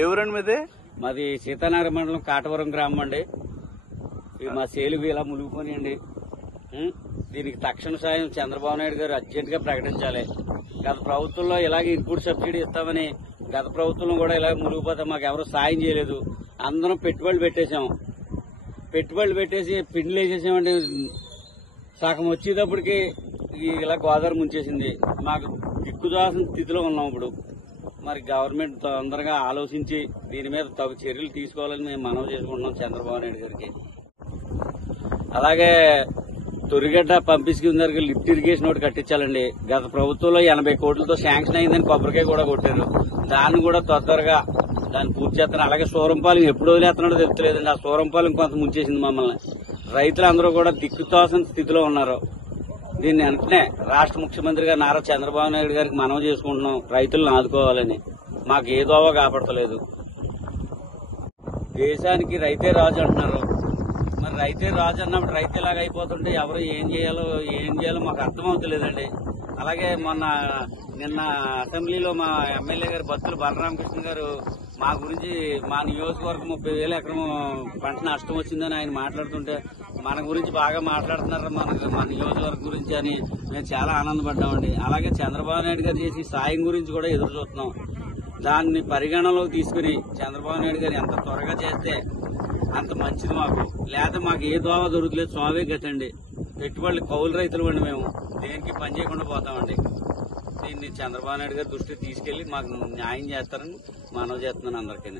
ఏ ఊరండి మీది? మాది సీతానగరం మండలం కాటవరం గ్రామం అండి. మా సేలుగు ఇలా మునిగిపోయినాయండి. దీనికి తక్షణ సాయం చంద్రబాబు నాయుడు గారు అర్జెంట్ గా ప్రకటించాలి. గత ప్రభుత్వంలో ఇలాగే ఇన్పుట్ సబ్సిడీ ఇస్తామని గత ప్రభుత్వంలో కూడా ఇలాగ మునిగిపోతే మాకు ఎవరు సాయం చేయలేదు. అందరం పెట్టుబడులు పెట్టేసి పిండిలు వేసేసామండి. సగం వచ్చేటప్పటికి ఇలా గోదావరి ముంచేసింది. మాకు దిక్కుదాల్సిన స్థితిలో ఉన్నాం ఇప్పుడు. మరి గవర్నమెంట్ తొందరగా ఆలోచించి దీని మీద తగు చర్యలు తీసుకోవాలని మేము మనవి చేసుకుంటున్నాం చంద్రబాబు నాయుడు గారికి. అలాగే తొరిగడ్డ పంపించుకున్న దగ్గర లిఫ్ట్ ఇరిగేషన్ ఒకటి కట్టించాలండి. గత ప్రభుత్వంలో 80 కోట్లతో శాంక్షన్ అయిందని కొబ్బరికాయ కూడా కొట్టారు. దాన్ని కూడా తొందరగా దాన్ని పూర్తి చేస్తాను. అలాగే సూరంపాలెం ఎప్పుడు వదిలేస్తున్నాడో తెలుస్తలేదండి. ఆ సూరంపాలెం కొంత ముంచేసింది మమ్మల్ని. రైతులందరూ కూడా దిక్కుతోసిన స్థితిలో ఉన్నారు. దీన్ని వెంటనే రాష్ట్ర ముఖ్యమంత్రి గారు నారా చంద్రబాబు నాయుడు గారికి మనవి చేసుకుంటున్నాం, రైతులను ఆదుకోవాలని. మాకు ఏ దోవ కాపాడతలేదు. దేశానికి రైతే రాజు అంటున్నారు. మరి రైతే రాజు అన్నప్పుడు రైతు ఇలాగ అయిపోతుంటే ఎవరు ఏం చేయాలో మాకు అర్థమవుతలేదండి. అలాగే నిన్న అసెంబ్లీలో మా ఎమ్మెల్యే గారు బత్తుల బలరామకృష్ణ గారు మా గురించి మా నియోజకవర్గం 30,000 ఎకరం పంట నష్టం వచ్చిందని ఆయన మాట్లాడుతుంటే మన గురించి బాగా మాట్లాడుతున్నారు మన నియోజకవర్గం గురించి అని మేము చాలా ఆనందపడ్డామండి. అలాగే చంద్రబాబు నాయుడు గారు చేసి సాయం గురించి కూడా ఎదురు చూస్తున్నాం. దాన్ని పరిగణలోకి తీసుకుని చంద్రబాబు నాయుడు గారు ఎంత త్వరగా చేస్తే అంత మంచిది మాకు. లేదా మాకు ఏ దోవ దొరుకులేదు, స్వామే గతండి. పెట్టుబడులు కౌలు రైతులు అండి. మేము దేనికి పని చేయకుండా పోతామండి. దీన్ని చంద్రబాబు నాయుడు గారి దృష్టికి తీసుకెళ్లి మాకు న్యాయం చేస్తారని మనవి చేస్తున్నాను అందరికీ.